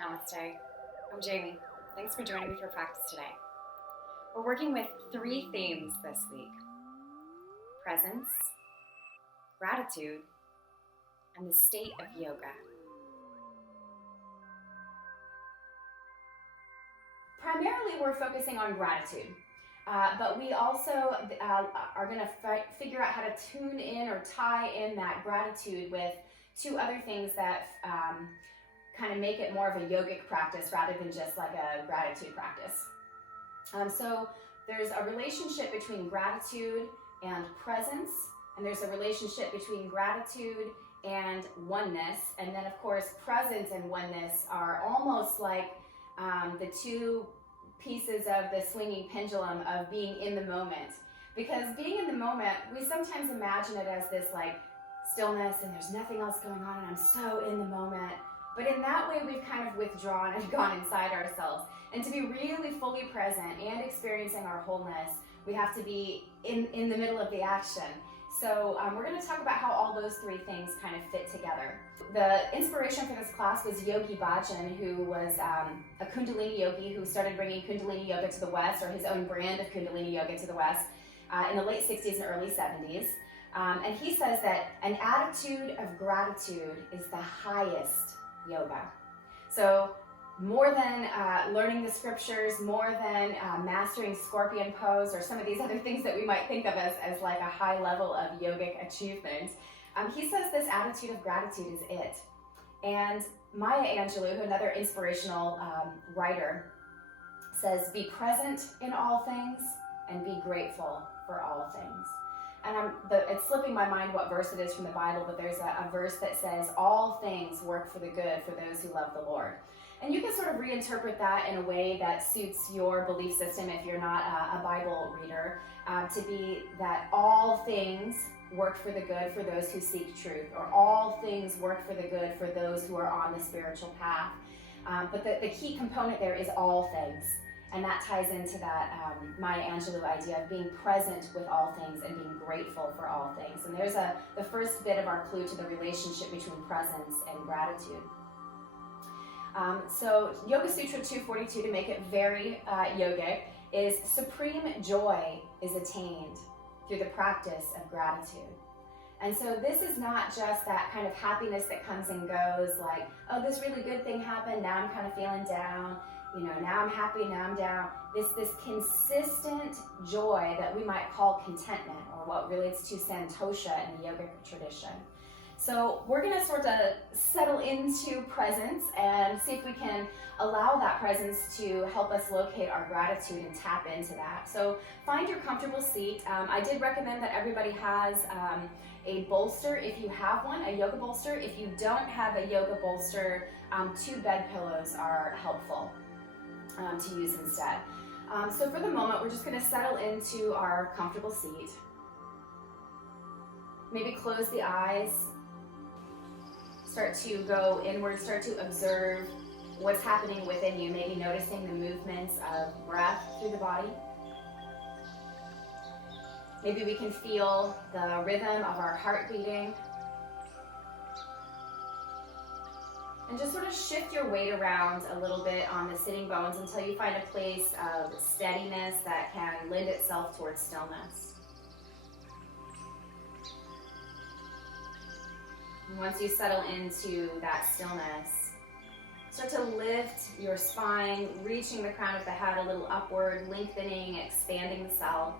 Namaste. I'm Jaymi. Thanks for joining me for practice today. We're working with 3 themes this week: presence, gratitude, and the state of yoga. Primarily, we're focusing on gratitude, but we also are going to figure out how to tune in or tie in that gratitude with 2 other things that kind of make it more of a yogic practice rather than just like a gratitude practice. So there's a relationship between gratitude and presence, and there's a relationship between gratitude and oneness, and then of course presence and oneness are almost like the 2 pieces of the swinging pendulum of being in the moment. Because being in the moment, we sometimes imagine it as this like stillness and there's nothing else going on and I'm so in the moment. But in that way, we've kind of withdrawn and gone inside ourselves. And to be really fully present and experiencing our wholeness, we have to be in the middle of the action. So we're going to talk about how all those 3 things kind of fit together. The inspiration for this class was Yogi Bhajan, who was a Kundalini yogi who started bringing Kundalini yoga to the West, or his own brand of Kundalini yoga to the West, in the late 60s and early 70s. And he says that an attitude of gratitude is the highest yoga. So more than learning the scriptures, more than mastering scorpion pose or some of these other things that we might think of as like a high level of yogic achievement, he says this attitude of gratitude is it. And Maya Angelou, another inspirational writer, says, be present in all things and be grateful for all things. And it's slipping my mind what verse it is from the Bible, but there's a verse that says, all things work for the good for those who love the Lord. And you can sort of reinterpret that in a way that suits your belief system if you're not a Bible reader, to be that all things work for the good for those who seek truth, or all things work for the good for those who are on the spiritual path. But the key component there is all things. And that ties into that Maya Angelou idea of being present with all things and being grateful for all things. And there's the first bit of our clue to the relationship between presence and gratitude. So Yoga Sutra 242, to make it very yogic, is supreme joy is attained through the practice of gratitude. And so this is not just that kind of happiness that comes and goes, like, oh, this really good thing happened, now I'm kind of feeling down. Now I'm happy, now I'm down. This consistent joy that we might call contentment, or what relates to santosha in the yogic tradition. So we're going to sort of settle into presence and see if we can allow that presence to help us locate our gratitude and tap into that. So find your comfortable seat. I did recommend that everybody has a bolster if you have one, a yoga bolster. If you don't have a yoga bolster, 2 bed pillows are helpful to use instead. So for the moment, we're just going to settle into our comfortable seat. Maybe close the eyes. Start to go inward, start to observe what's happening within you, maybe noticing the movements of breath through the body. Maybe we can feel the rhythm of our heart beating. And just sort of shift your weight around a little bit on the sitting bones until you find a place of steadiness that can lend itself towards stillness. And once you settle into that stillness, start to lift your spine, reaching the crown of the head a little upward, lengthening, expanding the self,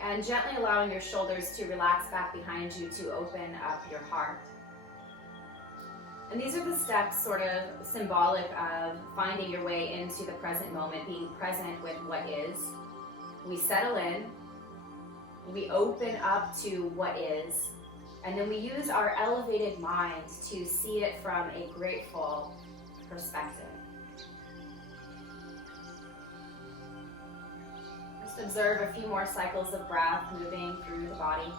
and gently allowing your shoulders to relax back behind you to open up your heart. And these are the steps sort of symbolic of finding your way into the present moment, being present with what is. We settle in, we open up to what is, and then we use our elevated mind to see it from a grateful perspective. Just observe a few more cycles of breath moving through the body.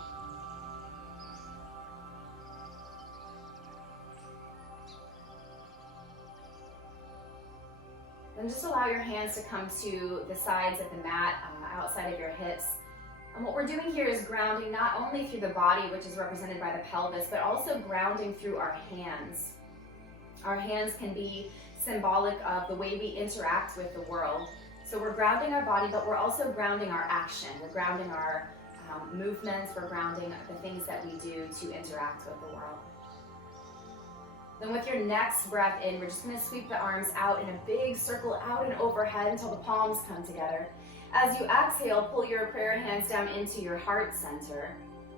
Then just allow your hands to come to the sides of the mat, outside of your hips. And what we're doing here is grounding not only through the body, which is represented by the pelvis, but also grounding through our hands. Our hands can be symbolic of the way we interact with the world. So we're grounding our body, but we're also grounding our action. We're grounding our movements. We're grounding the things that we do to interact with the world. Then with your next breath in, we're just going to sweep the arms out in a big circle out and overhead until the palms come together. As you exhale, pull your prayer hands down into your heart center.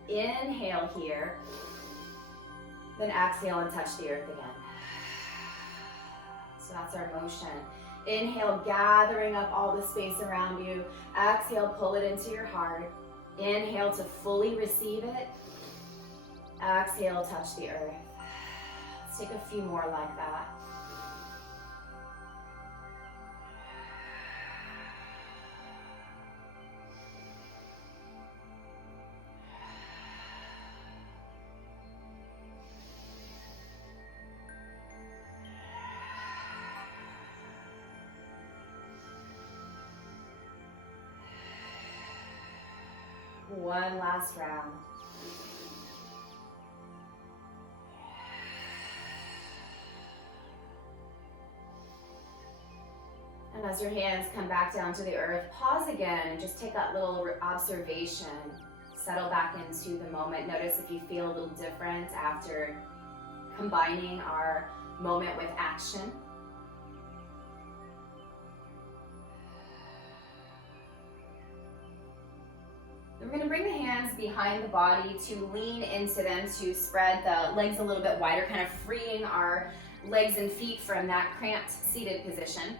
Inhale here. Then exhale and touch the earth again. So that's our motion. Inhale, gathering up all the space around you. Exhale, pull it into your heart. Inhale to fully receive it. Exhale, touch the earth. Let's take a few more like that. One last round. And as your hands come back down to the earth, pause again and just take that little observation. Settle back into the moment. Notice if you feel a little different after combining our moment with action. We're going to bring the hands behind the body to lean into them, to spread the legs a little bit wider, kind of freeing our legs and feet from that cramped seated position.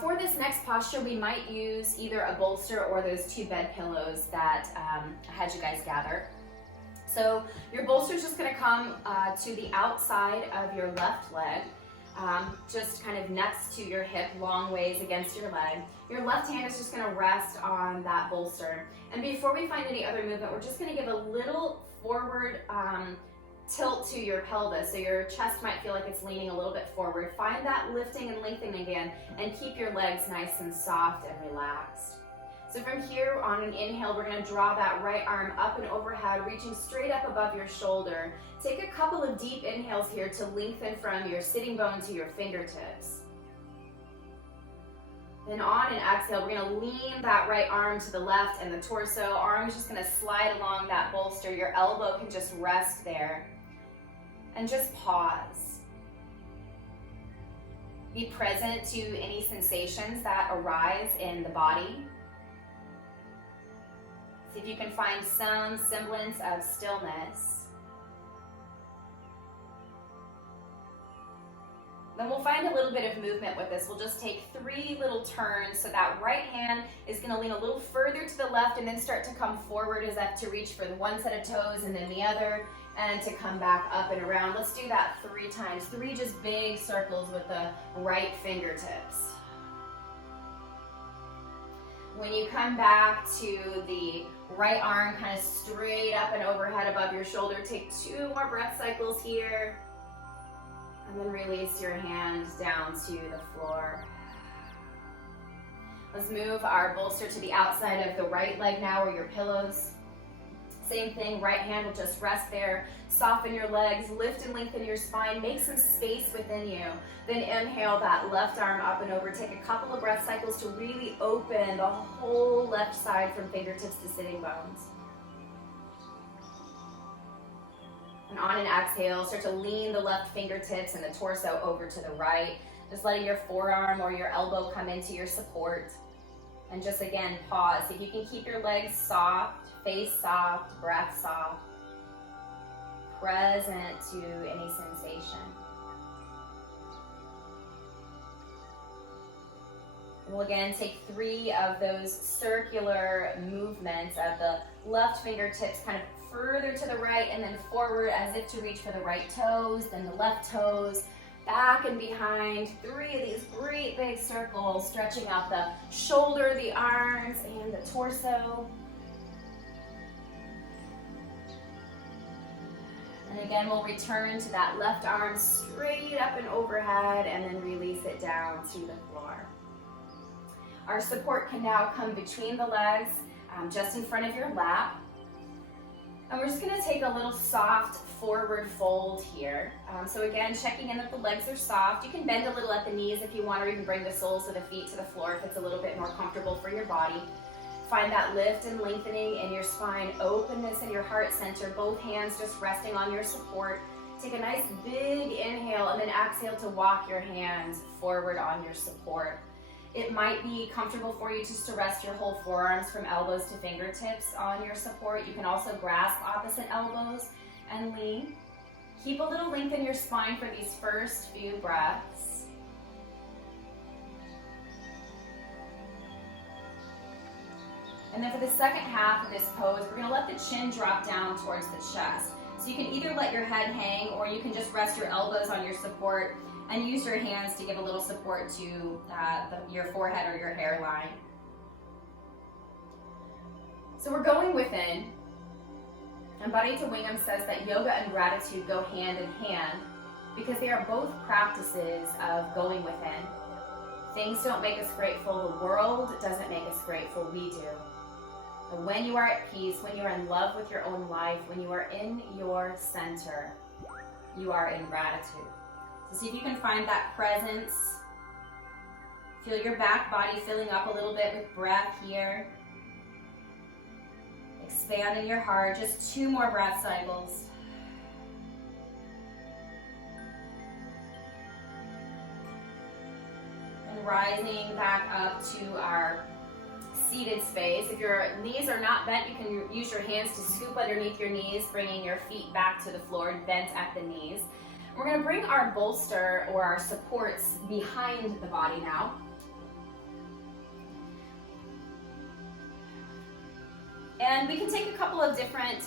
For this next posture, we might use either a bolster or those 2 bed pillows that I had you guys gather. So your bolster is just going to come to the outside of your left leg, just kind of next to your hip, long ways against your leg. Your left hand is just going to rest on that bolster. And before we find any other movement, we're just going to give a little forward tilt to your pelvis. So your chest might feel like it's leaning a little bit forward. Find that lifting and lengthening again, and keep your legs nice and soft and relaxed. So from here on an inhale, we're going to draw that right arm up and overhead, reaching straight up above your shoulder. Take a couple of deep inhales here to lengthen from your sitting bone to your fingertips. Then on an exhale, we're going to lean that right arm to the left and the torso. Arm is just going to slide along that bolster. Your elbow can just rest there. And just pause. Be present to any sensations that arise in the body. See if you can find some semblance of stillness. Then we'll find a little bit of movement with this. We'll just take 3 little turns. So that right hand is going to lean a little further to the left and then start to come forward as if to reach for the one set of toes and then the other, and to come back up and around. Let's do that 3 times. 3 just big circles with the right fingertips. When you come back to the right arm kind of straight up and overhead above your shoulder, take 2 more breath cycles here. And then release your hands down to the floor. Let's move our bolster to the outside of the right leg now, or your pillows. Same thing, right hand will just rest there. Soften your legs, lift and lengthen your spine, make some space within you. Then inhale that left arm up and over. Take a couple of breath cycles to really open the whole left side from fingertips to sitting bones. And on an exhale, start to lean the left fingertips and the torso over to the right. Just letting your forearm or your elbow come into your support. And just again, pause. If you can keep your legs soft, face soft, breath soft, present to any sensation. We'll again take 3 of those circular movements of the left fingertips kind of further to the right and then forward as if to reach for the right toes, then the left toes, back and behind. 3 of these great big circles, stretching out the shoulder, the arms, and the torso. And again, we'll return to that left arm straight up and overhead and then release it down to the floor. Our support can now come between the legs, just in front of your lap. And we're just gonna take a little soft forward fold here. So again, checking in that the legs are soft. You can bend a little at the knees if you want, or you can bring the soles of the feet to the floor if it's a little bit more comfortable for your body. Find that lift and lengthening in your spine, openness in your heart center, both hands just resting on your support. Take a nice big inhale and then exhale to walk your hands forward on your support. It might be comfortable for you just to rest your whole forearms from elbows to fingertips on your support. You can also grasp opposite elbows and lean. Keep a little length in your spine for these first few breaths. And then for the second half of this pose, we're going to let the chin drop down towards the chest. So you can either let your head hang, or you can just rest your elbows on your support and use your hands to give a little support to your forehead or your hairline. So we're going within. And Buddy to Wingham says that yoga and gratitude go hand in hand because they are both practices of going within. Things don't make us grateful. The world doesn't make us grateful. We do. But when you are at peace, when you are in love with your own life, when you are in your center, you are in gratitude. So see if you can find that presence. Feel your back body filling up a little bit with breath here. Expand in your heart. Just 2 more breath cycles. And rising back up to our seated space. If your knees are not bent, you can use your hands to scoop underneath your knees, bringing your feet back to the floor, bent at the knees. We're going to bring our bolster or our supports behind the body now. And we can take a couple of different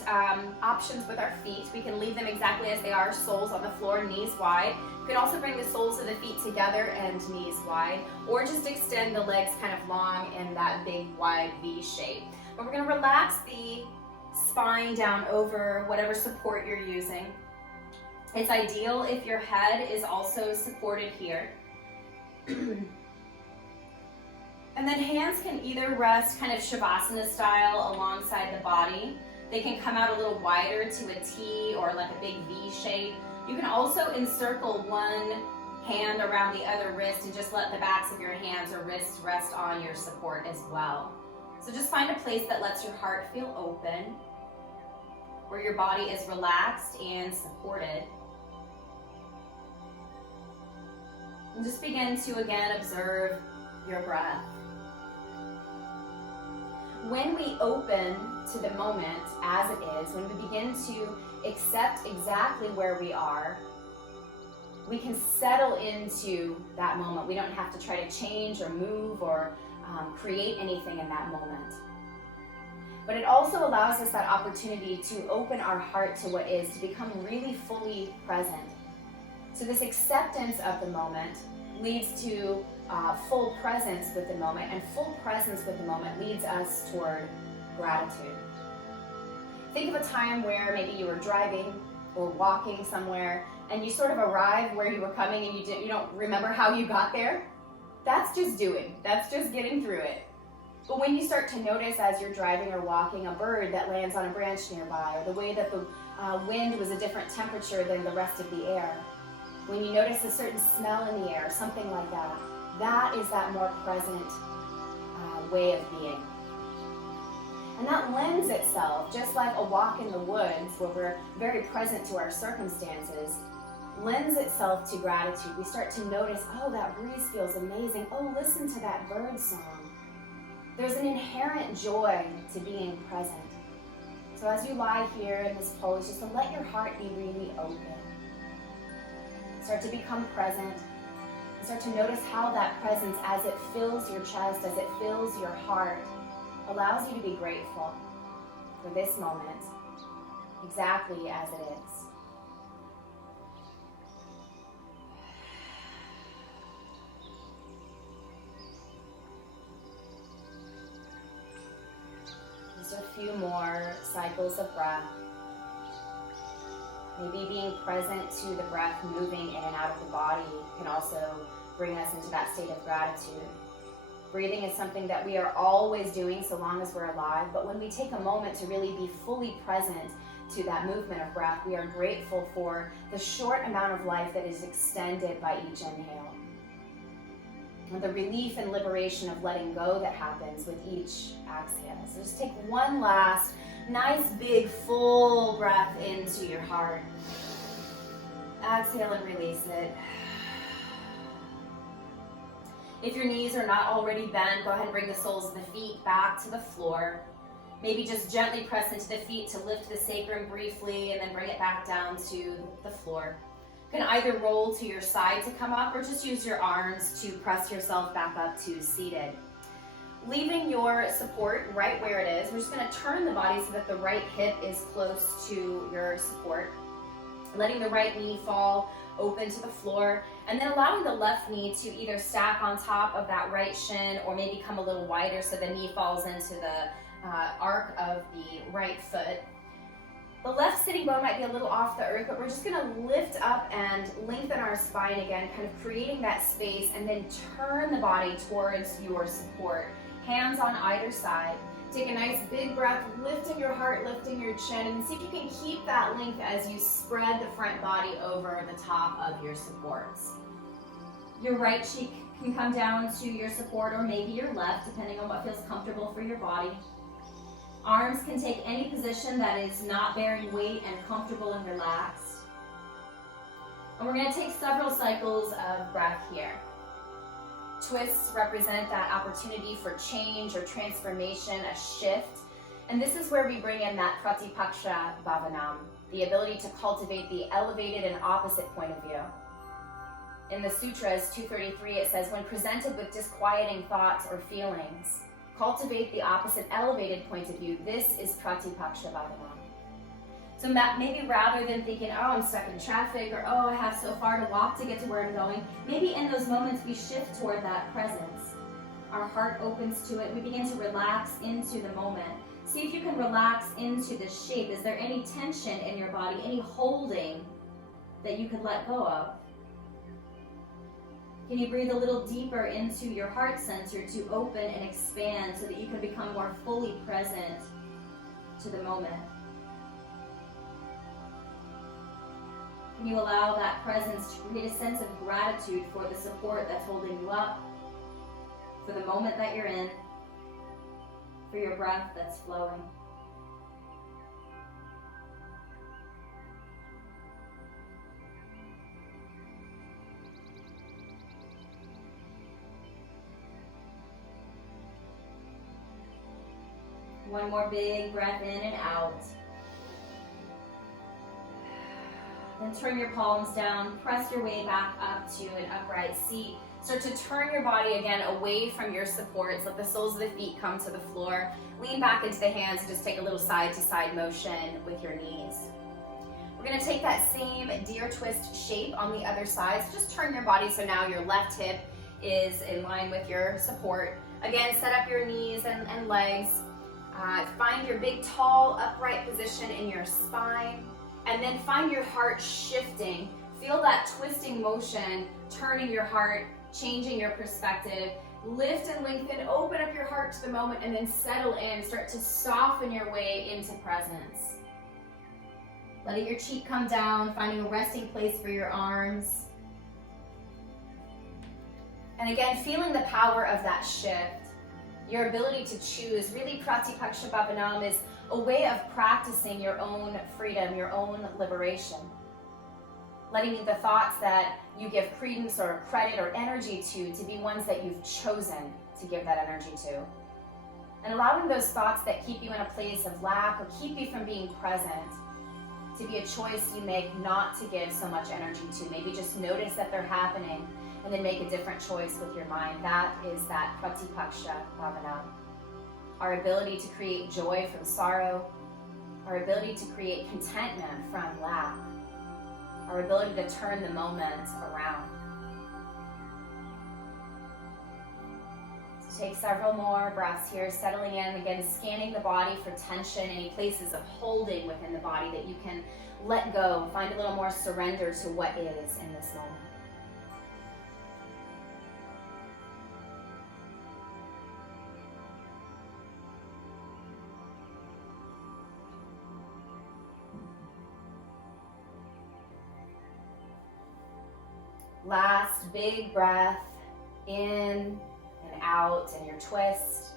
options with our feet. We can leave them exactly as they are, soles on the floor, knees wide. You can also bring the soles of the feet together and knees wide, or just extend the legs kind of long in that big wide V shape. But we're going to relax the spine down over whatever support you're using. It's ideal if your head is also supported here. And then hands can either rest kind of Shavasana style alongside the body. They can come out a little wider to a T or like a big V shape. You can also encircle one hand around the other wrist and just let the backs of your hands or wrists rest on your support as well. So just find a place that lets your heart feel open, where your body is relaxed and supported. And just begin to again observe your breath. When we open to the moment as it is, when we begin to accept exactly where we are, we can settle into that moment. We don't have to try to change or move or create anything in that moment. But it also allows us that opportunity to open our heart to what is, to become really fully present. So this acceptance of the moment leads to full presence with the moment, and full presence with the moment leads us toward gratitude. Think of a time where maybe you were driving or walking somewhere and you sort of arrived where you were coming and you don't remember how you got there. That's just doing. That's just getting through it. But when you start to notice as you're driving or walking a bird that lands on a branch nearby, or the way that the wind was a different temperature than the rest of the air, when you notice a certain smell in the air, something like that, that is that more present way of being. And that lends itself, just like a walk in the woods where we're very present to our circumstances, lends itself to gratitude. We start to notice, oh, that breeze feels amazing. Oh, listen to that bird song. There's an inherent joy to being present. So as you lie here in this pose, just to let your heart be really open. Start to become present. Start to notice how that presence, as it fills your chest, as it fills your heart, allows you to be grateful for this moment, exactly as it is. Just a few more cycles of breath. Maybe being present to the breath moving in and out of the body can also bring us into that state of gratitude. Breathing is something that we are always doing so long as we're alive, but when we take a moment to really be fully present to that movement of breath. We are grateful for the short amount of life that is extended by each inhale, and the relief and liberation of letting go that happens with each exhale. So just take one last nice big full breath into your heart. Exhale and release it. If your knees are not already bent, go ahead and bring the soles of the feet back to the floor. Maybe just gently press into the feet to lift the sacrum briefly and then bring it back down to the floor. You can either roll to your side to come up or just use your arms to press yourself back up to seated. Leaving your support right where it is, we're just going to turn the body so that the right hip is close to your support. Letting the right knee fall open to the floor, and then allowing the left knee to either stack on top of that right shin or maybe come a little wider so the knee falls into the arc of the right foot. The left sitting bone might be a little off the earth, but we're just going to lift up and lengthen our spine again, kind of creating that space, and then turn the body towards your support. Hands on either side. Take a nice big breath, lifting your heart, lifting your chin, and see if you can keep that length as you spread the front body over the top of your supports. Your right cheek can come down to your support, or maybe your left, depending on what feels comfortable for your body. Arms can take any position that is not bearing weight and comfortable and relaxed. And we're going to take several cycles of breath here. Twists represent that opportunity for change or transformation, a shift. And this is where we bring in that Pratipaksha Bhavanam, the ability to cultivate the elevated and opposite point of view. In the Sutras 233, it says, when presented with disquieting thoughts or feelings, cultivate the opposite elevated point of view. This is Pratipaksha Bhavanam. So maybe rather than thinking, oh, I'm stuck in traffic, or oh, I have so far to walk to get to where I'm going, maybe in those moments we shift toward that presence. Our heart opens to it. We begin to relax into the moment. See if you can relax into the shape. Is there any tension in your body, any holding that you could let go of? Can you breathe a little deeper into your heart center to open and expand so that you can become more fully present to the moment? Can you allow that presence to create a sense of gratitude for the support that's holding you up, for the moment that you're in, for your breath that's flowing? One more big breath in and out. Then turn your palms down, press your way back up to an upright seat. Start to turn your body again away from your supports. Let the soles of the feet come to the floor. Lean back into the hands and just take a little side-to-side motion with your knees. We're going to take that same deer twist shape on the other side. So just turn your body so now your left hip is in line with your support. Again, set up your knees and legs. Find your big, tall, upright position in your spine. And then find your heart shifting. Feel that twisting motion, turning your heart, changing your perspective. Lift and lengthen, open up your heart to the moment, and then settle in. Start to soften your way into presence. Letting your cheek come down, finding a resting place for your arms. And again, feeling the power of that shift. Your ability to choose. Really, Pratipaksha Bhavanam is a way of practicing your own freedom, your own liberation. Letting the thoughts that you give credence or credit or energy to be ones that you've chosen to give that energy to. And allowing those thoughts that keep you in a place of lack or keep you from being present to be a choice you make not to give so much energy to. Maybe just notice that they're happening and then make a different choice with your mind. That is that Pratipaksha Bhavanam. Our ability to create joy from sorrow, our ability to create contentment from lack, our ability to turn the moment around. So take several more breaths here, settling in, again, scanning the body for tension, any places of holding within the body that you can let go, find a little more surrender to what is in this moment. Last big breath in and out, and your twist.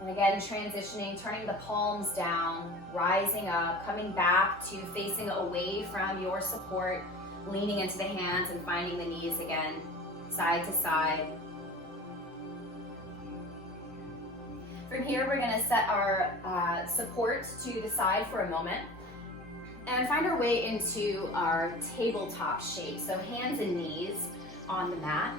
And again, transitioning, turning the palms down, rising up, coming back to facing away from your support, leaning into the hands and finding the knees again, side to side. From here, we're going to set our support to the side for a moment and find our way into our tabletop shape. So hands and knees on the mat.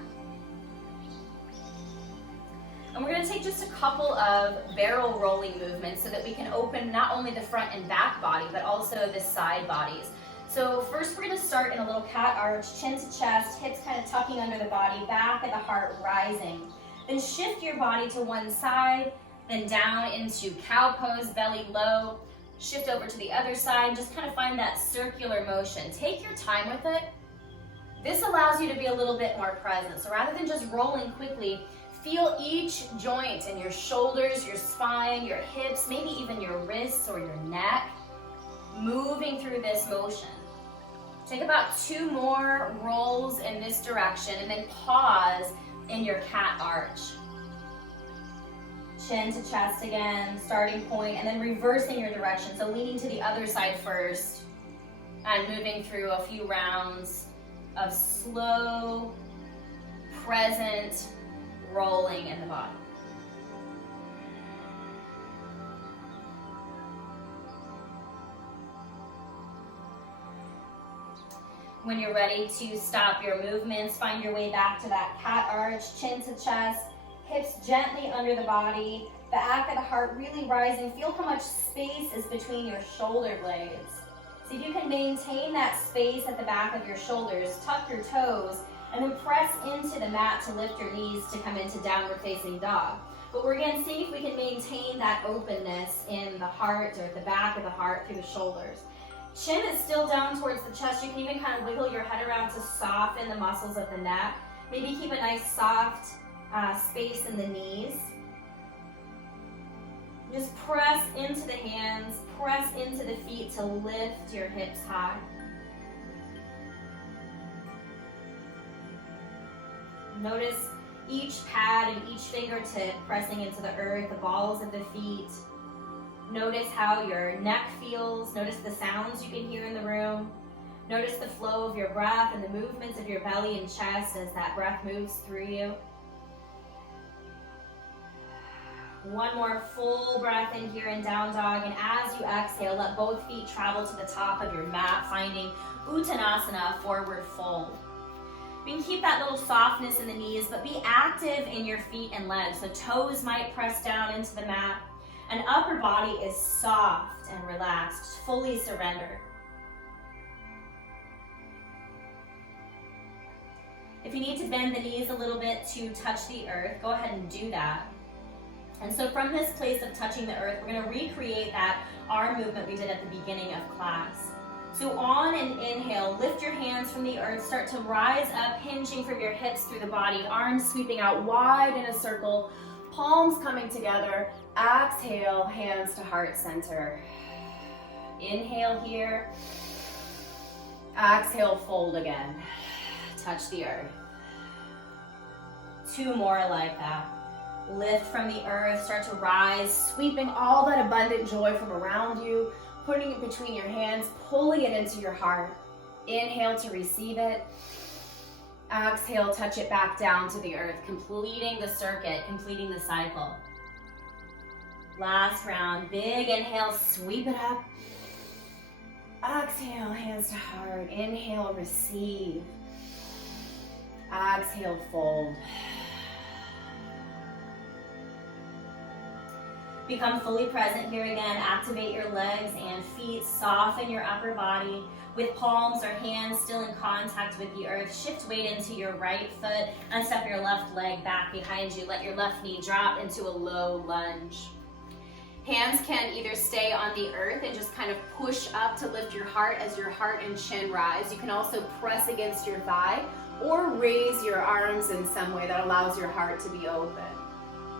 And we're going to take just a couple of barrel rolling movements so that we can open not only the front and back body, but also the side bodies. So first we're going to start in a little cat arch, chin to chest, hips kind of tucking under the body, back of the heart rising. Then shift your body to one side, then down into cow pose, belly low. Shift over to the other side, just kind of find that circular motion. Take your time with it. This allows you to be a little bit more present. So rather than just rolling quickly, feel each joint in your shoulders, your spine, your hips, maybe even your wrists or your neck, moving through this motion. Take about 2 more rolls in this direction and then pause in your cat arch. Chin to chest again, starting point, and then reversing your direction. So leaning to the other side first and moving through a few rounds of slow, present rolling in the body. When you're ready to stop your movements, find your way back to that cat arch, chin to chest, hips gently under the body, back of the heart really rising. Feel how much space is between your shoulder blades. See if you can maintain that space at the back of your shoulders. Tuck your toes and then press into the mat to lift your knees to come into downward facing dog. But we're going to see if we can maintain that openness in the heart or at the back of the heart through the shoulders. Chin is still down towards the chest. You can even kind of wiggle your head around to soften the muscles of the neck. Maybe keep a nice soft space in the knees. Just press into the hands, press into the feet to lift your hips high. Notice each pad and each fingertip pressing into the earth, the balls of the feet. Notice how your neck feels. Notice the sounds you can hear in the room. Notice the flow of your breath and the movements of your belly and chest as that breath moves through you. One more full breath in here in down dog, and as you exhale, let both feet travel to the top of your mat, finding Uttanasana, forward fold. You can keep that little softness in the knees, but be active in your feet and legs. So toes might press down into the mat, and upper body is soft and relaxed, fully surrender. If you need to bend the knees a little bit to touch the earth, go ahead and do that. And so from this place of touching the earth, we're going to recreate that arm movement we did at the beginning of class. So on an inhale, lift your hands from the earth, start to rise up, hinging from your hips through the body, arms sweeping out wide in a circle, palms coming together. Exhale, hands to heart center. Inhale here. Exhale, fold again. Touch the earth. 2 more like that. Lift from the earth, start to rise, sweeping all that abundant joy from around you, putting it between your hands, pulling it into your heart. Inhale to receive it. Exhale, touch it back down to the earth, completing the circuit, completing the cycle. Last round, big inhale, sweep it up. Exhale, hands to heart. Inhale, receive. Exhale, fold. Become fully present here again. Activate your legs and feet. Soften your upper body with palms or hands still in contact with the earth. Shift weight into your right foot and step your left leg back behind you. Let your left knee drop into a low lunge. Hands can either stay on the earth and just kind of push up to lift your heart as your heart and chin rise. You can also press against your thigh or raise your arms in some way that allows your heart to be open.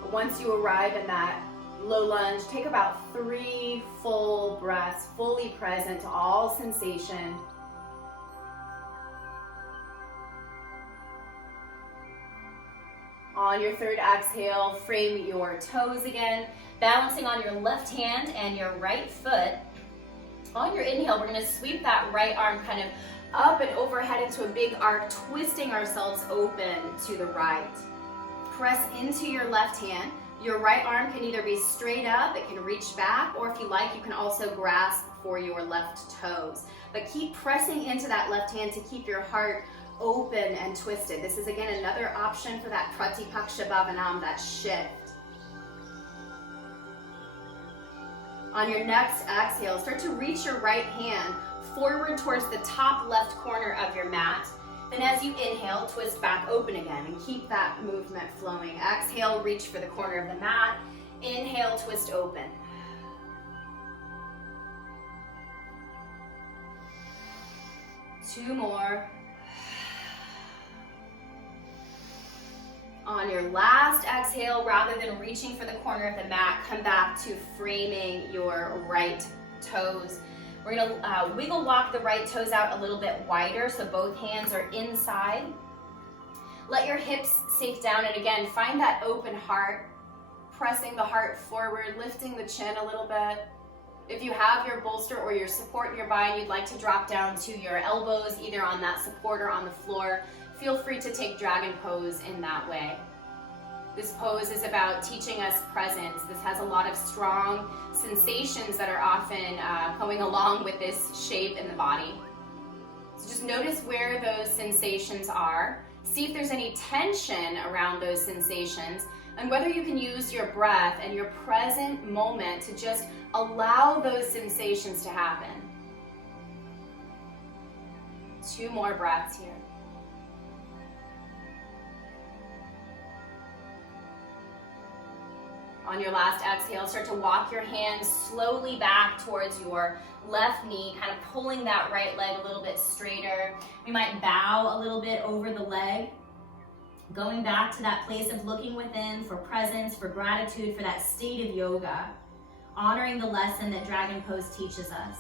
But once you arrive in that low lunge, take about 3 full breaths, fully present to all sensation. On your third exhale, frame your toes again, balancing on your left hand and your right foot. On your inhale, we're gonna sweep that right arm kind of up and overhead into a big arc, twisting ourselves open to the right. Press into your left hand. Your right arm can either be straight up, it can reach back, or if you like, you can also grasp for your left toes. But keep pressing into that left hand to keep your heart open and twisted. This is again another option for that Pratipaksha Bhavanam, that shift. On your next exhale, start to reach your right hand forward towards the top left corner of your mat. Then as you inhale, twist back open again and keep that movement flowing. Exhale, reach for the corner of the mat. Inhale, twist open. Two more. On your last exhale, rather than reaching for the corner of the mat, come back to framing your right toes. We're gonna wiggle walk the right toes out a little bit wider so both hands are inside. Let your hips sink down, and again, find that open heart, pressing the heart forward, lifting the chin a little bit. If you have your bolster or your support nearby and you'd like to drop down to your elbows, either on that support or on the floor, feel free to take dragon pose in that way. This pose is about teaching us presence. This has a lot of strong sensations that are often going along with this shape in the body. So just notice where those sensations are. See if there's any tension around those sensations, and whether you can use your breath and your present moment to just allow those sensations to happen. 2 more breaths here. On your last exhale, start to walk your hands slowly back towards your left knee, kind of pulling that right leg a little bit straighter. We might bow a little bit over the leg, going back to that place of looking within for presence, for gratitude, for that state of yoga, honoring the lesson that Dragon Pose teaches us.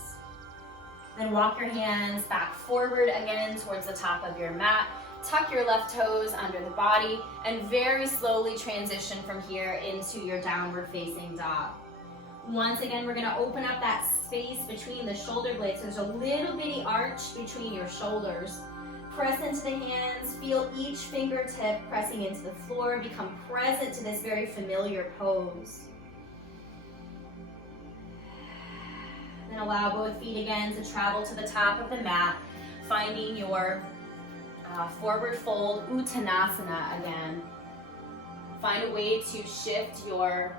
Then walk your hands back forward again towards the top of your mat. Tuck your left toes under the body and very slowly transition from here into your downward facing dog. Once again, we're gonna open up that space between the shoulder blades. There's a little bitty arch between your shoulders. Press into the hands, feel each fingertip pressing into the floor, become present to this very familiar pose. Then allow both feet again to travel to the top of the mat, finding your forward fold, Uttanasana again. Find a way to shift your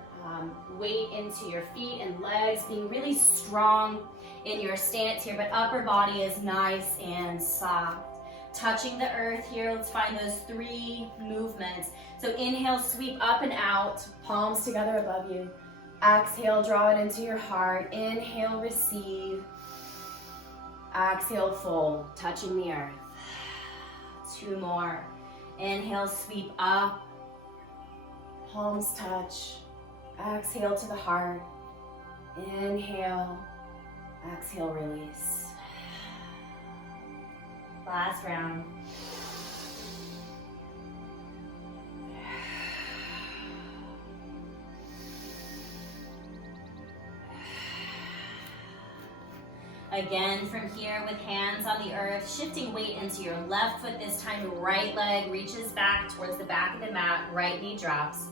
weight into your feet and legs, being really strong in your stance here, but upper body is nice and soft. Touching the earth here, let's find those 3 movements. So inhale, sweep up and out, palms together above you. Exhale, draw it into your heart. Inhale, receive. Exhale, fold, touching the earth. 2 more. Inhale, sweep up. Palms touch. Exhale to the heart. Inhale. Exhale, release. Last round. Again, from here with hands on the earth, shifting weight into your left foot this time. Right leg reaches back towards the back of the mat, right knee drops.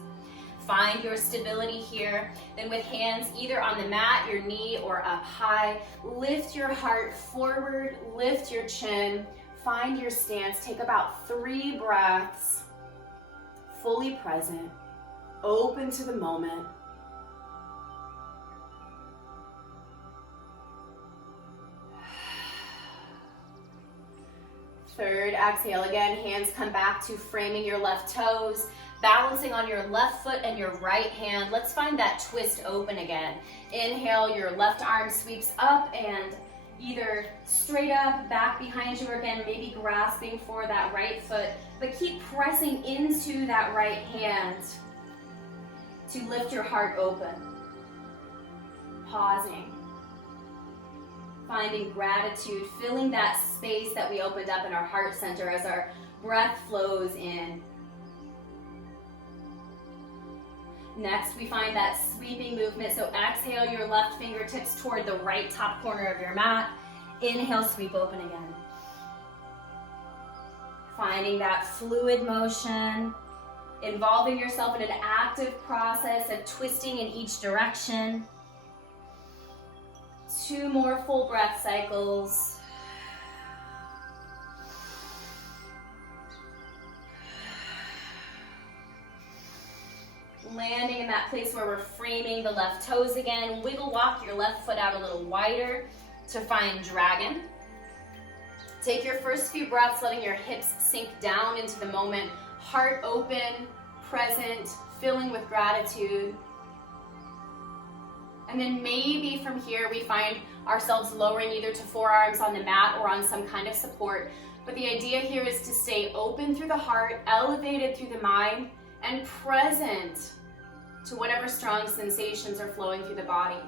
Find your stability here. Then with hands either on the mat, your knee, or up high, lift your heart forward, lift your chin, find your stance. Take about 3 breaths, fully present, open to the moment. Third exhale, again, hands come back to framing your left toes, balancing on your left foot and your right hand. Let's find that twist open again. Inhale, your left arm sweeps up and either straight up, back behind you, or again, maybe grasping for that right foot, but keep pressing into that right hand to lift your heart open. Pausing. Finding gratitude, filling that space that we opened up in our heart center as our breath flows in. Next, we find that sweeping movement. So exhale your left fingertips toward the right top corner of your mat. Inhale, sweep open again. Finding that fluid motion, involving yourself in an active process of twisting in each direction. 2 more full breath cycles. Landing in that place where we're framing the left toes again. Wiggle walk your left foot out a little wider to find dragon. Take your first few breaths, letting your hips sink down into the moment. Heart open, present, filling with gratitude. And then maybe from here we find ourselves lowering either to forearms on the mat or on some kind of support. But the idea here is to stay open through the heart, elevated through the mind, and present to whatever strong sensations are flowing through the body.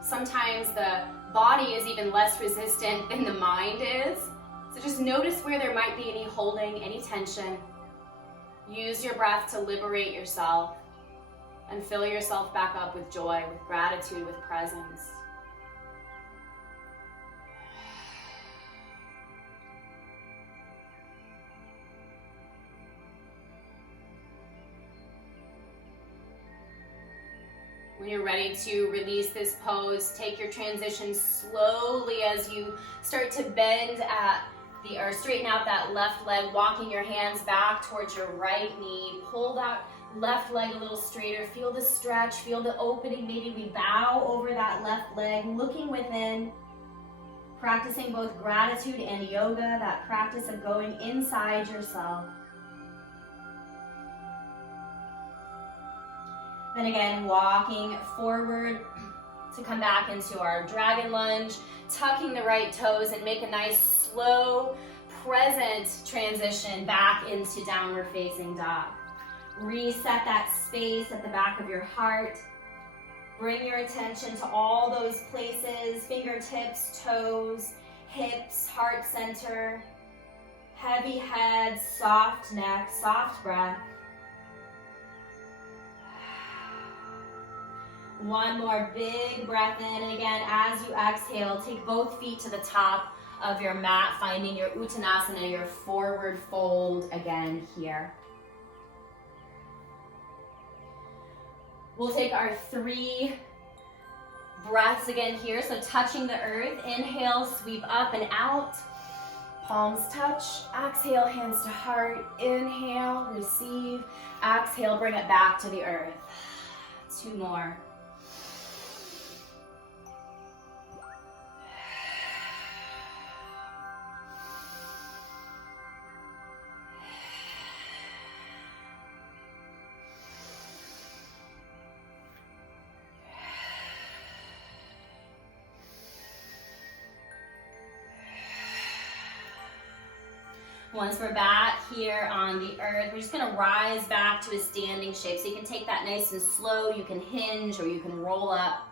Sometimes the body is even less resistant than the mind is. So just notice where there might be any holding, any tension. Use your breath to liberate yourself and fill yourself back up with joy, with gratitude, with presence. When you're ready to release this pose, take your transition slowly as you start to bend or straighten out that left leg, walking your hands back towards your right knee. Pull that left leg a little straighter. Feel the stretch, feel the opening. Maybe we bow over that left leg, looking within, practicing both gratitude and yoga, that practice of going inside yourself. Then again, walking forward to come back into our dragon lunge, tucking the right toes and make a nice slow, present transition back into downward facing dog. Reset that space at the back of your heart. Bring your attention to all those places, fingertips, toes, hips, heart center, heavy head, soft neck, soft breath. One more big breath in, and again, as you exhale, take both feet to the top of your mat, finding your Uttanasana, your forward fold again here. We'll take our 3 breaths again here, so touching the earth. Inhale, sweep up and out. Palms touch. Exhale, hands to heart. Inhale, receive. Exhale, bring it back to the earth. 2 more. Once we're back here on the earth, we're just gonna rise back to a standing shape. So you can take that nice and slow, you can hinge or you can roll up.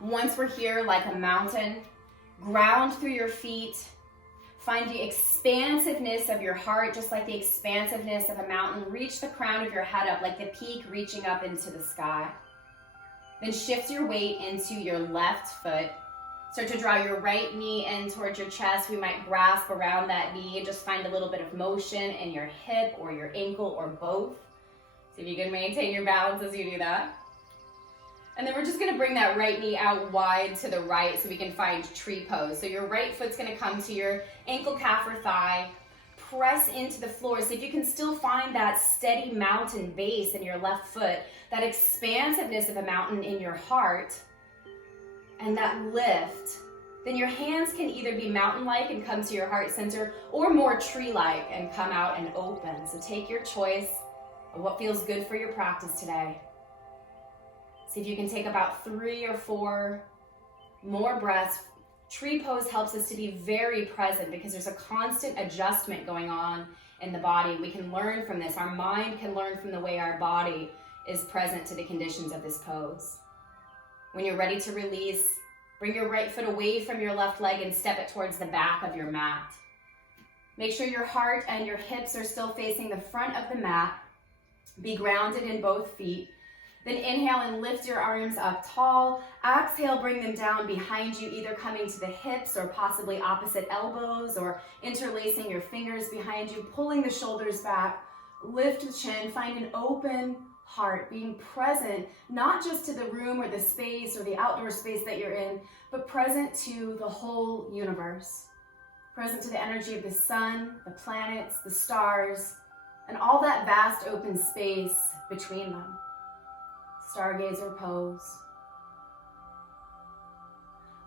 Once we're here like a mountain, ground through your feet, find the expansiveness of your heart, just like the expansiveness of a mountain. Reach the crown of your head up like the peak reaching up into the sky. Then shift your weight into your left foot. Start to draw your right knee in towards your chest. We might grasp around that knee and just find a little bit of motion in your hip or your ankle or both. See if you can maintain your balance as you do that. And then we're just gonna bring that right knee out wide to the right so we can find tree pose. So your right foot's gonna come to your ankle, calf, or thigh. Press into the floor. So if you can still find that steady mountain base in your left foot, that expansiveness of a mountain in your heart, and that lift, then your hands can either be mountain-like and come to your heart center or more tree-like and come out and open. So take your choice of what feels good for your practice today. See if you can take about 3 or 4 more breaths. Tree pose helps us to be very present because there's a constant adjustment going on in the body. We can learn from this. Our mind can learn from the way our body is present to the conditions of this pose. When you're ready to release, bring your right foot away from your left leg and step it towards the back of your mat. Make sure your heart and your hips are still facing the front of the mat. Be grounded in both feet. Then inhale and lift your arms up tall. Exhale, bring them down behind you, either coming to the hips or possibly opposite elbows, or interlacing your fingers behind you, pulling the shoulders back. Lift the chin, find an open heart, being present, not just to the room or the space or the outdoor space that you're in, but present to the whole universe. Present to the energy of the sun, the planets, the stars, and all that vast open space between them. Stargazer pose.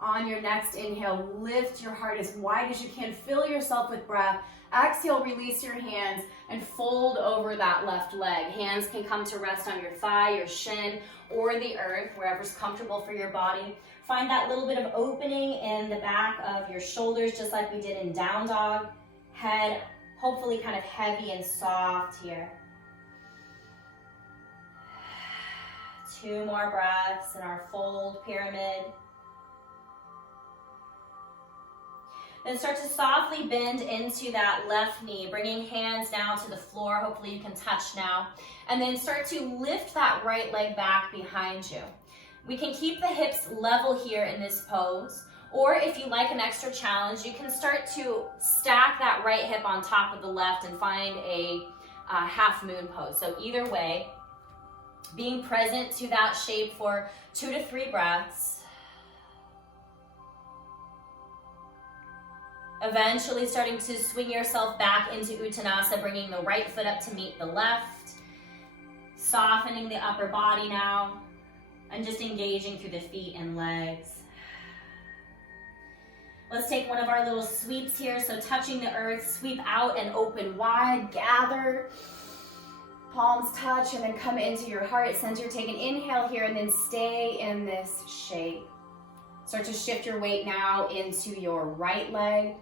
On your next inhale, lift your heart as wide as you can. Fill yourself with breath. Exhale, release your hands and fold over that left leg. Hands can come to rest on your thigh, your shin, or the earth, wherever's comfortable for your body. Find that little bit of opening in the back of your shoulders, just like we did in down dog. Head, hopefully kind of heavy and soft here. 2 more breaths in our fold pyramid. Then start to softly bend into that left knee, bringing hands down to the floor. Hopefully you can touch now. And then start to lift that right leg back behind you. We can keep the hips level here in this pose, or if you like an extra challenge, you can start to stack that right hip on top of the left and find a half moon pose. So either way, being present to that shape for 2 to 3 breaths. Eventually starting to swing yourself back into Uttanasana, bringing the right foot up to meet the left. Softening the upper body now, and just engaging through the feet and legs. Let's take one of our little sweeps here. So touching the earth, sweep out and open wide, gather. Palms touch and then come into your heart center. Take an inhale here and then stay in this shape. Start to shift your weight now into your right leg.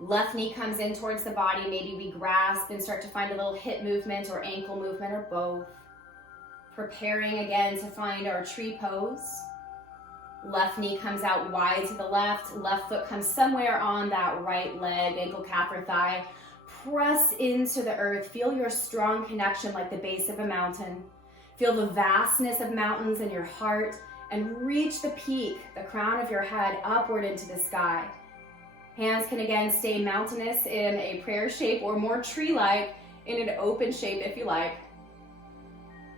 Left knee comes in towards the body. Maybe we grasp and start to find a little hip movement or ankle movement or both. Preparing again to find our tree pose. Left knee comes out wide to the left. Left foot comes somewhere on that right leg, ankle, calf, or thigh. Press into the earth. Feel your strong connection like the base of a mountain. Feel the vastness of mountains in your heart and reach the peak, the crown of your head, upward into the sky. Hands can again stay mountainous in a prayer shape or more tree-like in an open shape if you like.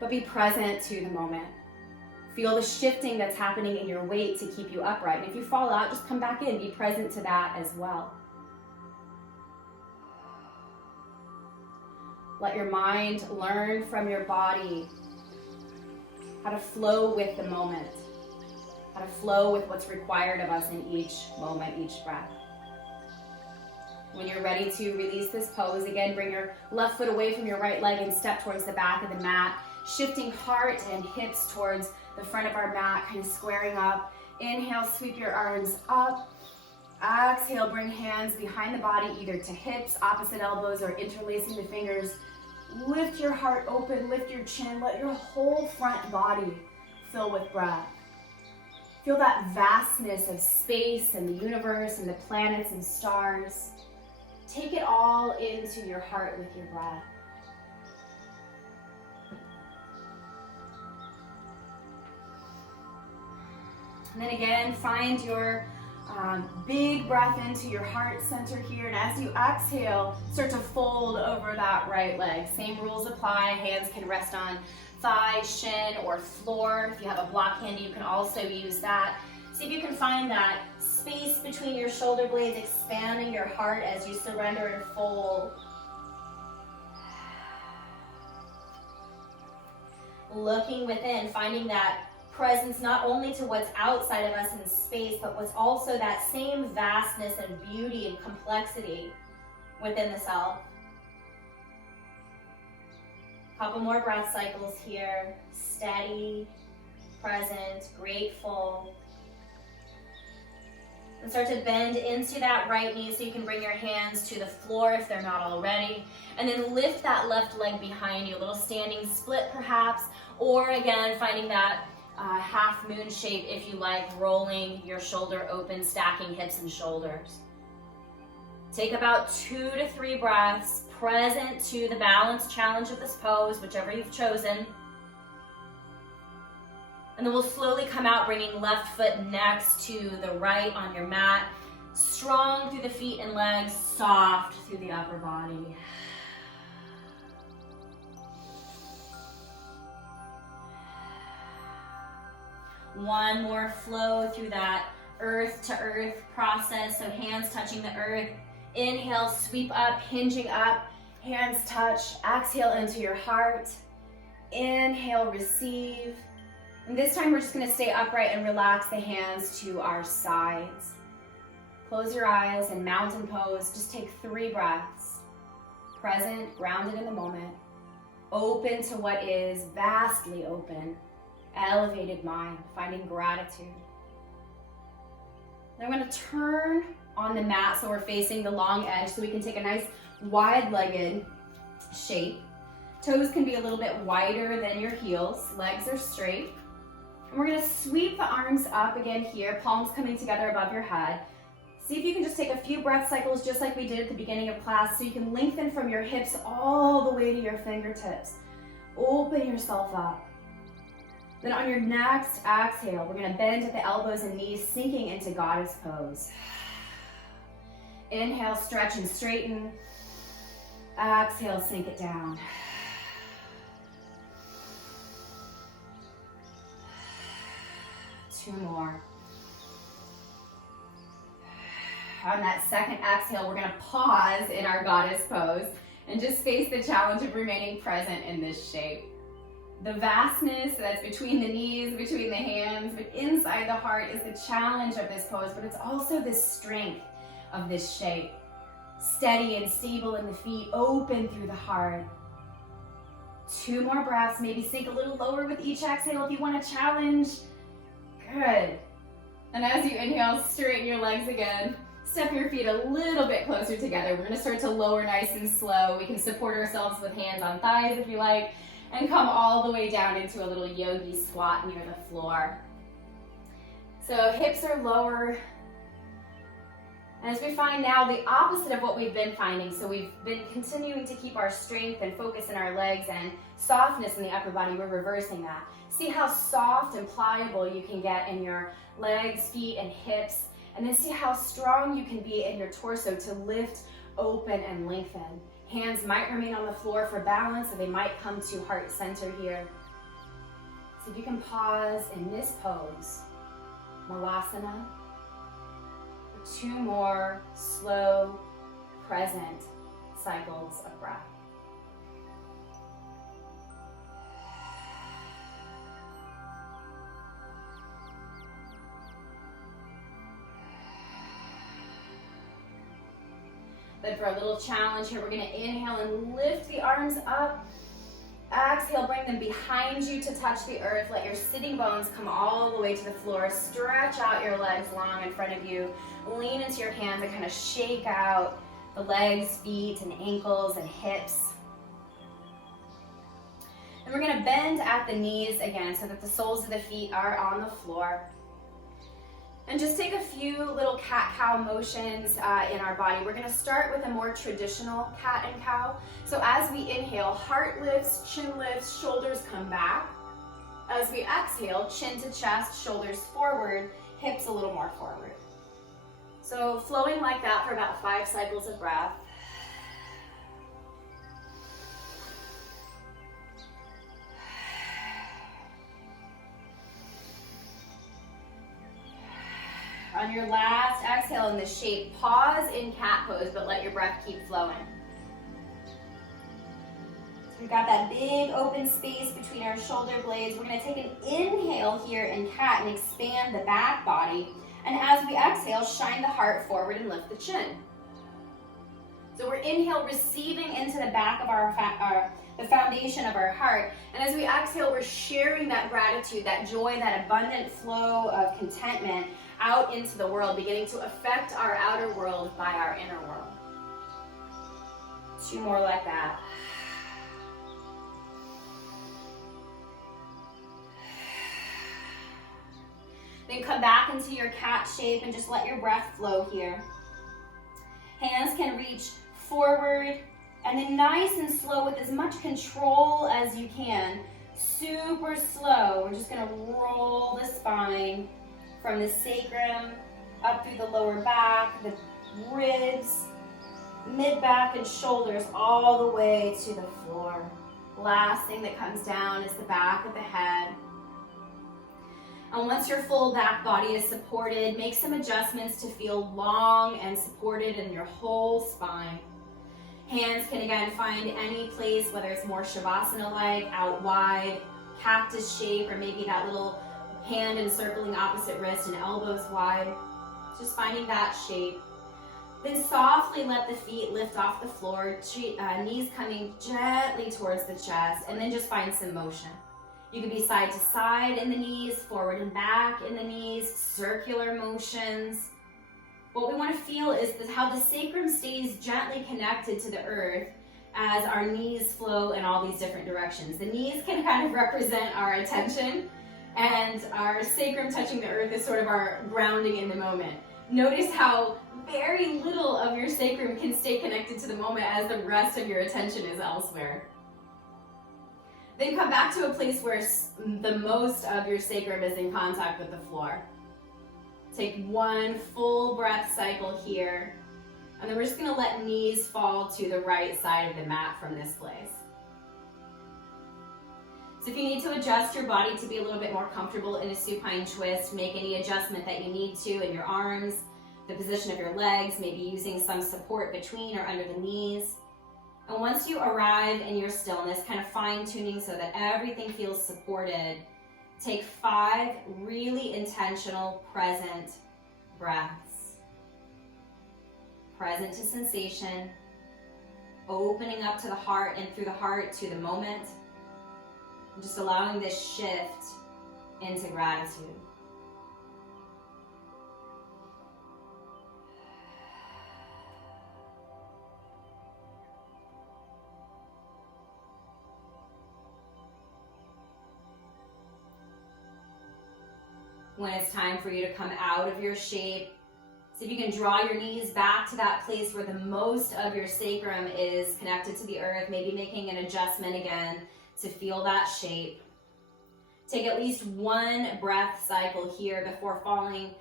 But be present to the moment. Feel the shifting that's happening in your weight to keep you upright. And if you fall out, just come back in. Be present to that as well. Let your mind learn from your body how to flow with the moment, how to flow with what's required of us in each moment, each breath. When you're ready to release this pose, again, bring your left foot away from your right leg and step towards the back of the mat, shifting heart and hips towards the front of our mat, kind of squaring up. Inhale, sweep your arms up. Exhale, bring hands behind the body, either to hips, opposite elbows, or interlacing the fingers. Lift your heart open, lift your chin, let your whole front body fill with breath. Feel that vastness of space and the universe and the planets and stars. Take it all into your heart with your breath. And then again, find your big breath into your heart center here. And as you exhale, start to fold over that right leg. Same rules apply. Hands can rest on thigh, shin, or floor. If you have a block handy, you can also use that. See if you can find that space between your shoulder blades, expanding your heart as you surrender and fold. Looking within, finding that presence not only to what's outside of us in space, but what's also that same vastness and beauty and complexity within the self. Couple more breath cycles here. Steady, present, grateful. And start to bend into that right knee so you can bring your hands to the floor if they're not already. And then lift that left leg behind you, a little standing split perhaps, or again, finding that half moon shape if you like, rolling your shoulder open, stacking hips and shoulders. Take about 2 to 3 breaths, present to the balance challenge of this pose, whichever you've chosen. And then we'll slowly come out, bringing left foot next to the right on your mat. Strong through the feet and legs, soft through the upper body. One more flow through that earth to earth process. So hands touching the earth. Inhale, sweep up, hinging up. Hands touch. Exhale into your heart. Inhale, receive. And this time we're just going to stay upright and relax the hands to our sides. Close your eyes and mountain pose. Just take 3 breaths. Present, grounded in the moment. Open to what is, vastly open. Elevated mind, finding gratitude. Then I'm going to turn on the mat so we're facing the long edge so we can take a nice wide-legged shape. Toes can be a little bit wider than your heels. Legs are straight. And we're going to sweep the arms up again here, palms coming together above your head. See if you can just take a few breath cycles just like we did at the beginning of class so you can lengthen from your hips all the way to your fingertips. Open yourself up. Then on your next exhale, we're going to bend at the elbows and knees, sinking into goddess pose. Inhale, stretch and straighten. Exhale, sink it down. Two more. On that second exhale, we're going to pause in our goddess pose and just face the challenge of remaining present in this shape. The vastness that's between the knees, between the hands, but inside the heart is the challenge of this pose, but it's also the strength of this shape. Steady and stable in the feet, open through the heart. 2 more breaths, maybe sink a little lower with each exhale if you want to challenge. Good. And as you inhale, straighten your legs again. Step your feet a little bit closer together. We're going to start to lower nice and slow. We can support ourselves with hands on thighs if you like, and come all the way down into a little yogi squat near the floor. So hips are lower. And as we find now the opposite of what we've been finding, so we've been continuing to keep our strength and focus in our legs and softness in the upper body, we're reversing that. See how soft and pliable you can get in your legs, feet, and hips, and then see how strong you can be in your torso to lift, open, and lengthen. Hands might remain on the floor for balance, or they might come to heart center here. So if you can pause in this pose, Malasana, for 2 more slow, present cycles of breath. Then for a little challenge here, we're going to inhale and lift the arms up. Exhale, bring them behind you to touch the earth. Let your sitting bones come all the way to the floor. Stretch out your legs long in front of you. Lean into your hands and kind of shake out the legs, feet, and ankles and hips. And we're going to bend at the knees again so that the soles of the feet are on the floor. And just take a few little cat-cow motions in our body. We're going to start with a more traditional cat and cow. So as we inhale, heart lifts, chin lifts, shoulders come back. As we exhale, chin to chest, shoulders forward, hips a little more forward. So flowing like that for about 5 cycles of breath. On your last exhale in this shape, pause in cat pose, but let your breath keep flowing. So we've got that big open space between our shoulder blades. We're going to take an inhale here in cat and expand the back body. And as we exhale, shine the heart forward and lift the chin. So we're inhale, receiving into the back of the foundation of our heart. And as we exhale, we're sharing that gratitude, that joy, that abundant flow of contentment out into the world, beginning to affect our outer world by our inner world. 2 more like that. Then come back into your cat shape and just let your breath flow here. Hands can forward, and then nice and slow with as much control as you can. Super slow. We're just gonna roll the spine from the sacrum up through the lower back, the ribs, mid-back and shoulders all the way to the floor. Last thing that comes down is the back of the head. And once your full back body is supported, make some adjustments to feel long and supported in your whole spine. Hands can again find any place, whether it's more Shavasana-like, out wide, cactus shape, or maybe that little hand encircling opposite wrist and elbows wide. Just finding that shape. Then softly let the feet lift off the floor, knees coming gently towards the chest, and then just find some motion. You can be side to side in the knees, forward and back in the knees, circular motions. What we want to feel is how the sacrum stays gently connected to the earth as our knees flow in all these different directions. The knees can kind of represent our attention, and our sacrum touching the earth is sort of our grounding in the moment. Notice how very little of your sacrum can stay connected to the moment as the rest of your attention is elsewhere. Then come back to a place where the most of your sacrum is in contact with the floor. Take one full breath cycle here, and then we're just gonna let knees fall to the right side of the mat from this place. So if you need to adjust your body to be a little bit more comfortable in a supine twist, make any adjustment that you need to in your arms, the position of your legs, maybe using some support between or under the knees. And once you arrive in your stillness, kind of fine-tuning so that everything feels supported, take 5 really intentional, present breaths. Present to sensation, opening up to the heart and through the heart to the moment, and just allowing this shift into gratitude. When it's time for you to come out of your shape, see if you can draw your knees back to that place where the most of your sacrum is connected to the earth, maybe making an adjustment again to feel that shape. Take at least one breath cycle here before falling,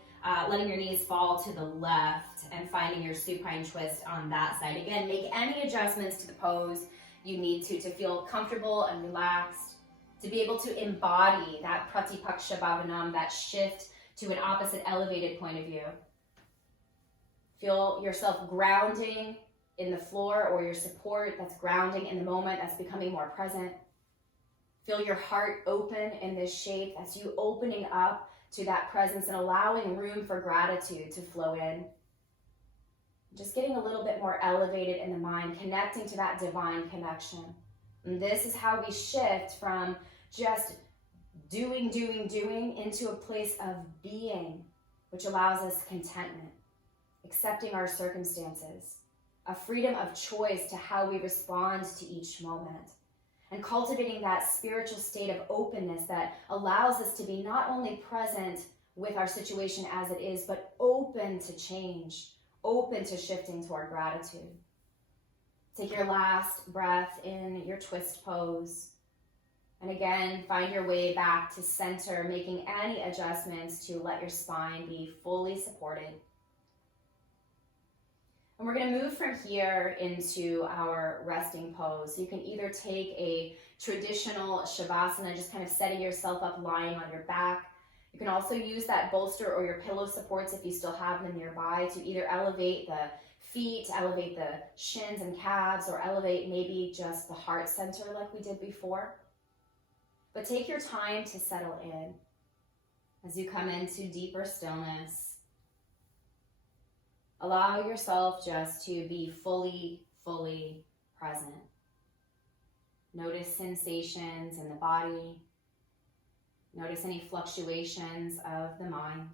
letting your knees fall to the left and finding your supine twist on that side. Again, make any adjustments to the pose you need to feel comfortable and relaxed, to be able to embody that Pratipaksha Bhavanam, that shift to an opposite elevated point of view. Feel yourself grounding in the floor, or your support that's grounding in the moment, that's becoming more present. Feel your heart open in this shape. That's you opening up to that presence and allowing room for gratitude to flow in. Just getting a little bit more elevated in the mind, connecting to that divine connection. And this is how we shift from just doing into a place of being, which allows us contentment, accepting our circumstances, a freedom of choice to how we respond to each moment, and cultivating that spiritual state of openness that allows us to be not only present with our situation as it is, but open to change, open to shifting toward gratitude. Take your last breath in your twist pose. And again, find your way back to center, making any adjustments to let your spine be fully supported. And we're going to move from here into our resting pose. You can either take a traditional Shavasana, just kind of setting yourself up lying on your back. You can also use that bolster or your pillow supports if you still have them nearby to either elevate the feet, elevate the shins and calves, or elevate maybe just the heart center like we did before. But take your time to settle in as you come into deeper stillness. Allow yourself just to be fully present. Notice sensations in the body. Notice any fluctuations of the mind.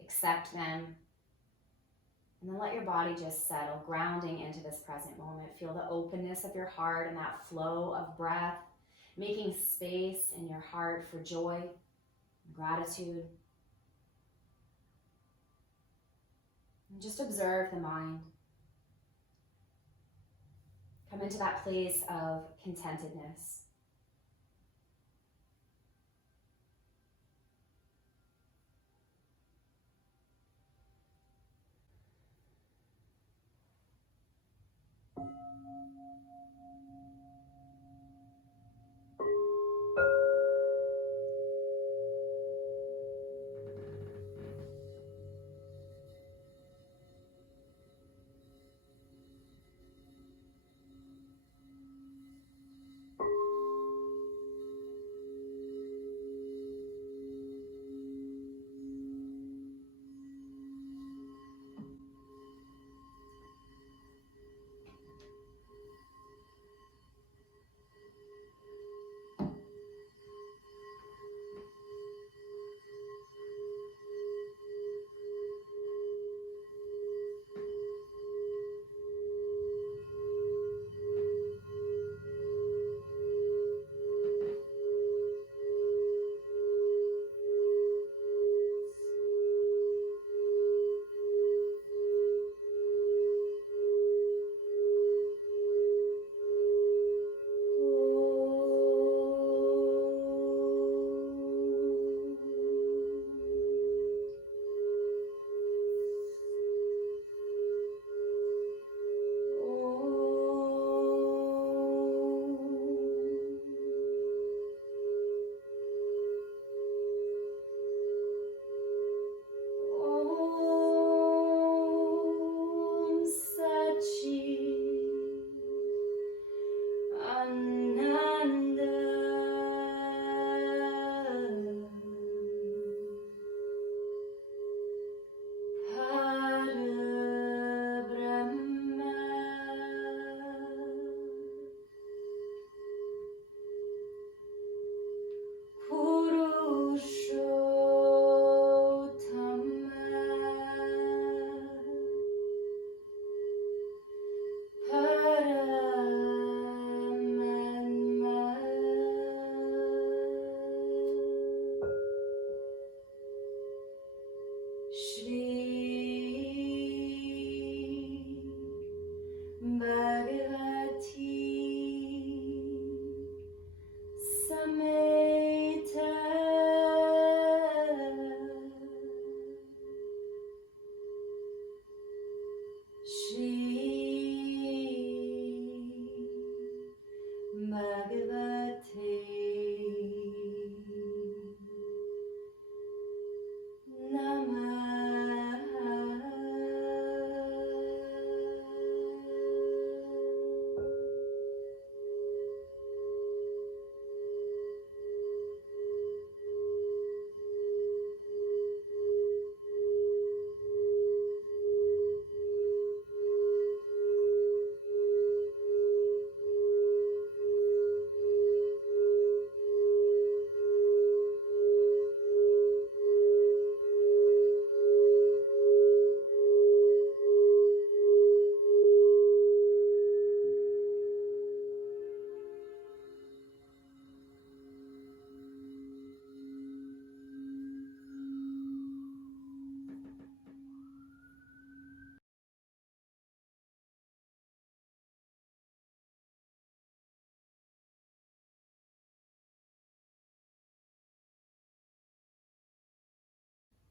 Accept them. And then let your body just settle, grounding into this present moment. Feel the openness of your heart and that flow of breath, making space in your heart for joy, gratitude. And just observe the mind. Come into that place of contentedness.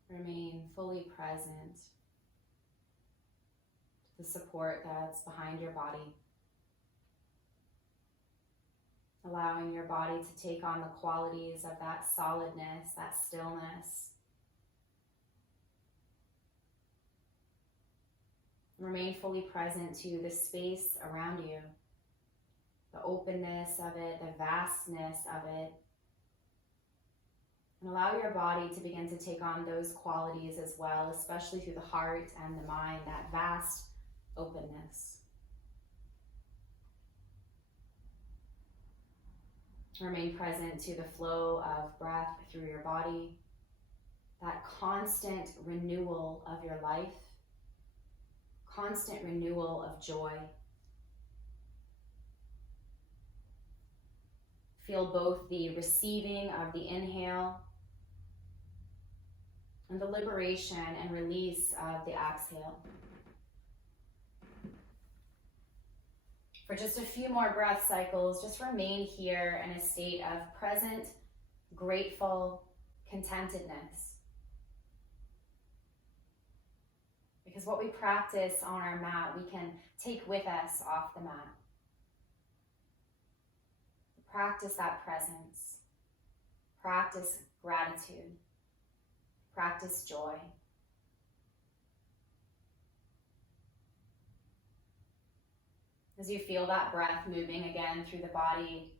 Remain fully present to the support that's behind your body. Allowing your body to take on the qualities of that solidness, that stillness. Remain fully present to the space around you, the openness of it, the vastness of it. And allow your body to begin to take on those qualities as well, especially through the heart and the mind, that vast openness. Remain present to the flow of breath through your body, that constant renewal of your life, constant renewal of joy. Feel both the receiving of the inhale and the liberation and release of the exhale. For just a few more breath cycles, just remain here in a state of present, grateful contentedness. Because what we practice on our mat, we can take with us off the mat. Practice that presence. Practice gratitude. Practice joy. As you feel that breath moving again through the body,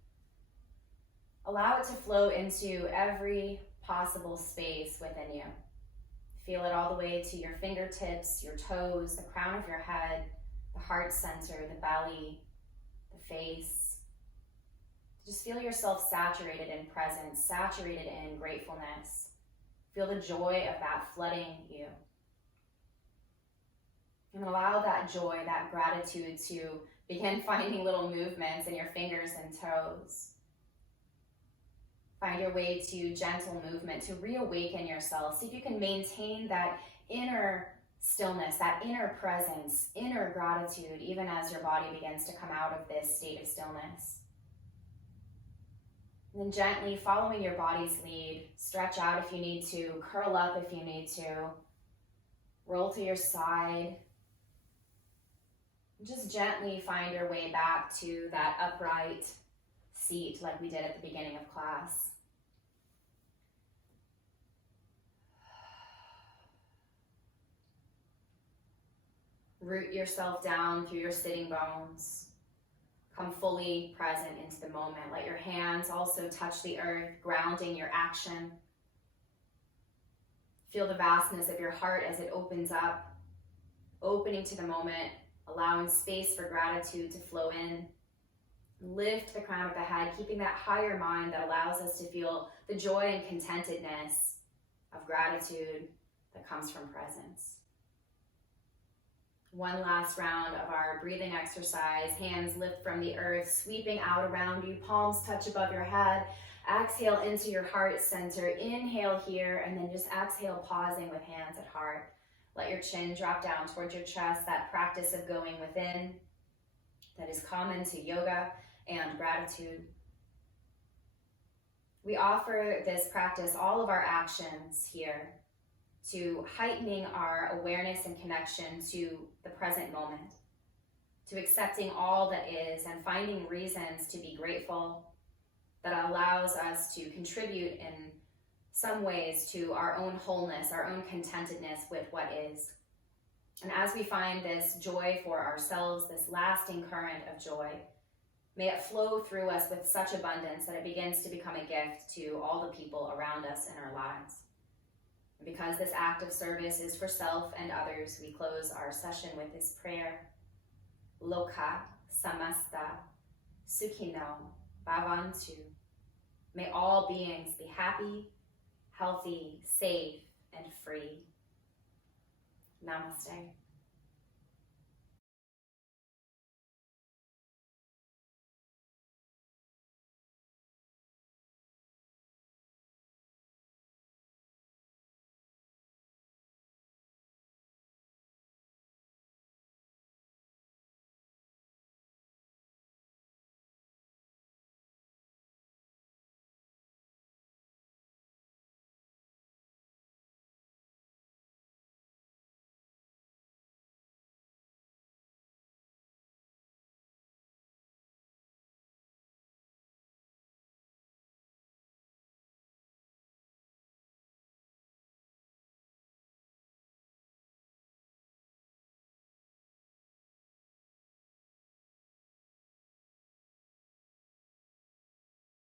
allow it to flow into every possible space within you. Feel it all the way to your fingertips, your toes, the crown of your head, the heart center, the belly, the face. Just feel yourself saturated in presence, saturated in gratefulness. Feel the joy of that flooding you. And allow that joy, that gratitude to begin finding little movements in your fingers and toes. Find your way to gentle movement, to reawaken yourself. See if you can maintain that inner stillness, that inner presence, inner gratitude, even as your body begins to come out of this state of stillness. And then gently following your body's lead, stretch out if you need to, curl up if you need to, roll to your side. Just gently find your way back to that upright seat like we did at the beginning of class. Root yourself down through your sitting bones. Come fully present into the moment. Let your hands also touch the earth, grounding your action. Feel the vastness of your heart as it opens up, opening to the moment, allowing space for gratitude to flow in. Lift the crown of the head, keeping that higher mind that allows us to feel the joy and contentedness of gratitude that comes from presence. One last round of our breathing exercise. Hands lift from the earth, sweeping out around you. Palms touch above your head. Exhale into your heart center. Inhale here, and then just exhale, pausing with hands at heart. Let your chin drop down towards your chest. That practice of going within that is common to yoga and gratitude. We offer this practice, all of our actions here, to heightening our awareness and connection to the present moment, to accepting all that is and finding reasons to be grateful that allows us to contribute in some ways to our own wholeness, our own contentedness with what is. And as we find this joy for ourselves, this lasting current of joy, may it flow through us with such abundance that it begins to become a gift to all the people around us in our lives. And because this act of service is for self and others, we close our session with this prayer. Loka samasta sukhino bhavantu. May all beings be happy, healthy, safe, and free. Namaste.